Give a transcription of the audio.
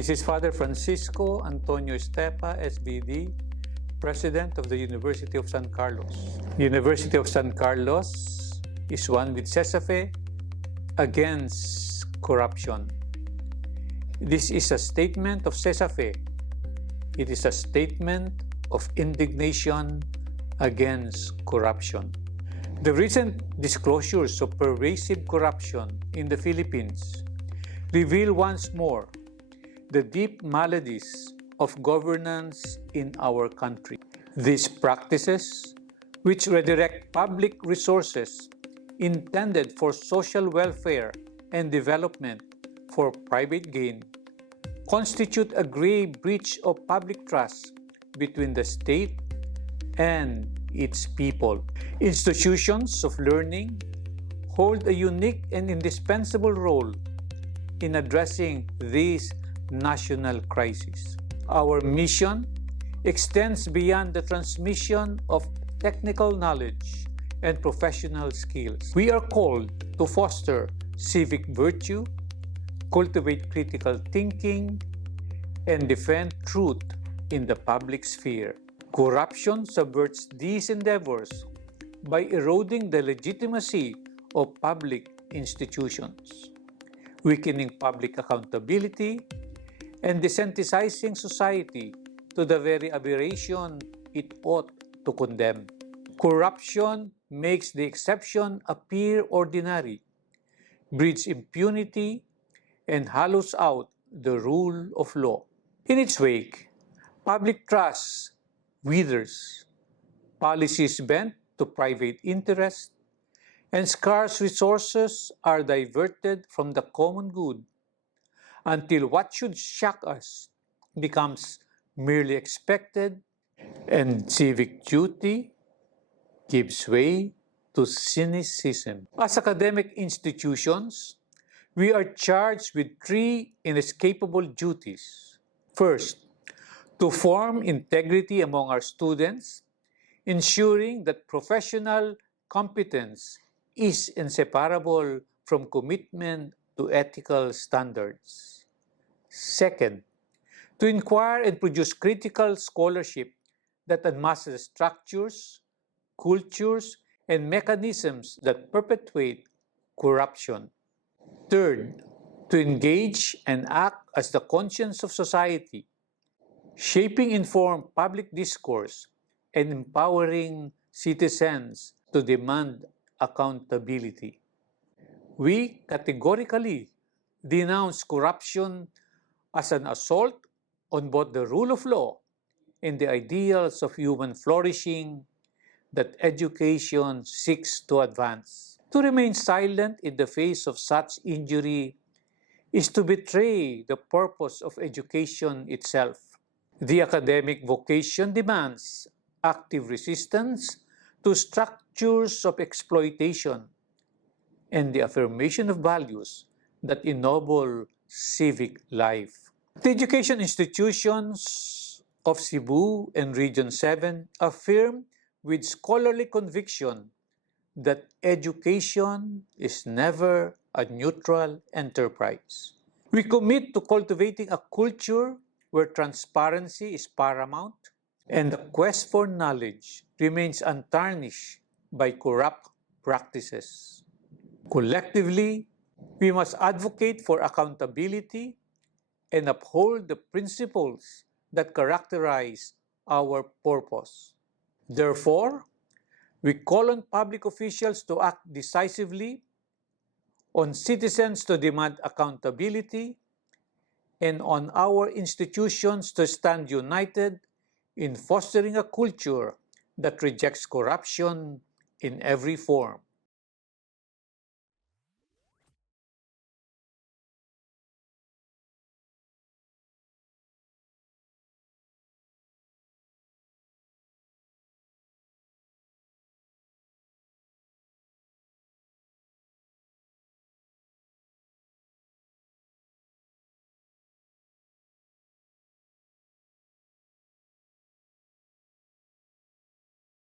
This is Father Francisco Antonio Estepa, SBD, President of the University of San Carlos. University of San Carlos is one with CESAFE against corruption. This is a statement of CESAFE. It is a statement of indignation against corruption. The recent disclosures of pervasive corruption in the Philippines reveal once more the deep maladies of governance in our country. These practices, which redirect public resources intended for social welfare and development for private gain, constitute a grave breach of public trust between the state and its people. Institutions of learning hold a unique and indispensable role in addressing these national crises. Our mission extends beyond the transmission of technical knowledge and professional skills. We are called to foster civic virtue, cultivate critical thinking, and defend truth in the public sphere. Corruption subverts these endeavors by eroding the legitimacy of public institutions, weakening public accountability, and desensitizing society to the very aberration it ought to condemn. Corruption makes the exception appear ordinary, breeds impunity, and hollows out the rule of law. In its wake, public trust withers, policies bent to private interest, and scarce resources are diverted from the common good until what should shock us becomes merely expected and civic duty gives way to cynicism. As academic institutions, we are charged with three inescapable duties. First, to form integrity among our students, ensuring that professional competence is inseparable from commitment to ethical standards. Second, to inquire and produce critical scholarship that unmasks structures, cultures, and mechanisms that perpetuate corruption. Third, to engage and act as the conscience of society, shaping informed public discourse and empowering citizens to demand accountability. We categorically denounce corruption as an assault on both the rule of law and the ideals of human flourishing that education seeks to advance. To remain silent in the face of such injury is to betray the purpose of education itself. The academic vocation demands active resistance to structures of exploitation and the affirmation of values that ennoble civic life. The education institutions of Cebu and Region VII affirm with scholarly conviction that education is never a neutral enterprise. We commit to cultivating a culture where transparency is paramount and the quest for knowledge remains untarnished by corrupt practices. Collectively, we must advocate for accountability and uphold the principles that characterize our purpose. Therefore, we call on public officials to act decisively, on citizens to demand accountability, and on our institutions to stand united in fostering a culture that rejects corruption in every form.